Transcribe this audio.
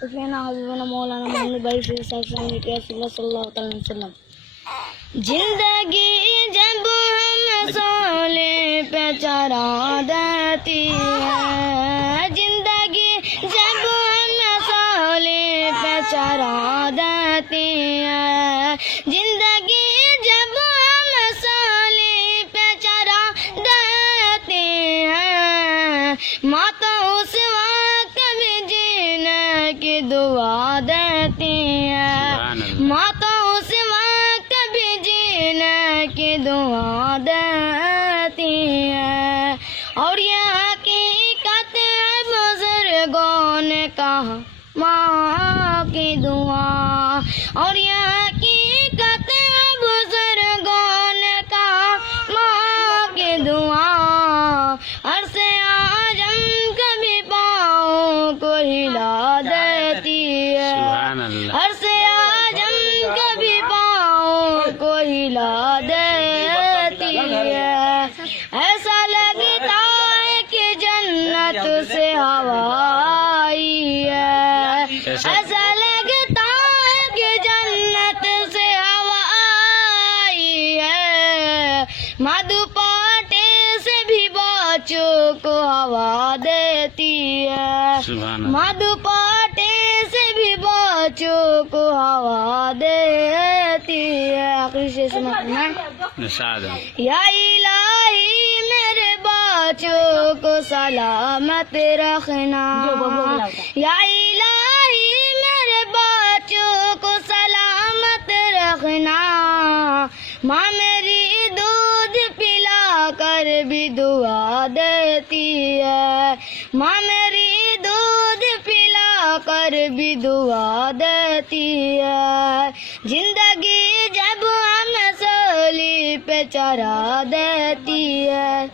سفینا حبیبنا مولانا محمد بھائی فی صلی اللہ علیہ وسلم. زندگی جب ہم سولے پہ چرا دیتی ہے، زندگی جب ہم سولے پہ چرا دیتی ہے، زندگی جب ہم سولے پہ چرا دیتی ہے، ماں تو اس وقت بھی جینے کی دعا دیتی ہے، ماں تو اس وقت بھی جینے کی دعا دیتی ہے. اور یہ حقیقت ہے بزرگوں نے کہا ماں کی دعا، اور یہ حقیقت ہے بزرگوں نے کہا ماں کی دعا. عرص اعظم کبھی پاؤں کو ہلا دیتی ہے، عرص اعظم کبھی پاؤں کو ہلا دیتی ہے. ایسا لگتا ہے کہ جنت سے ہوا آئی ہے، ایسا لگتا ہے کہ جنت سے ہوا آئی ہے. مدھو پاٹے سے بھی بچوں کو ہوا دیتی ہے، مدھو پاٹے سے بھی بچوں کو ہوا دیتی ہے. آخری شعر سناتے ہیں. یا الہی میرے بچوں کو سلامت رکھنا، یا الہی میرے بچوں کو سلامت رکھنا. ماں میری دودھ پلا کر بھی دعا دیتی ہے، ماں میری دودھ پلا کر بھی دعا دیتی ہے. زندگی جب ہمیں سولی پہ چرا دیتی ہے.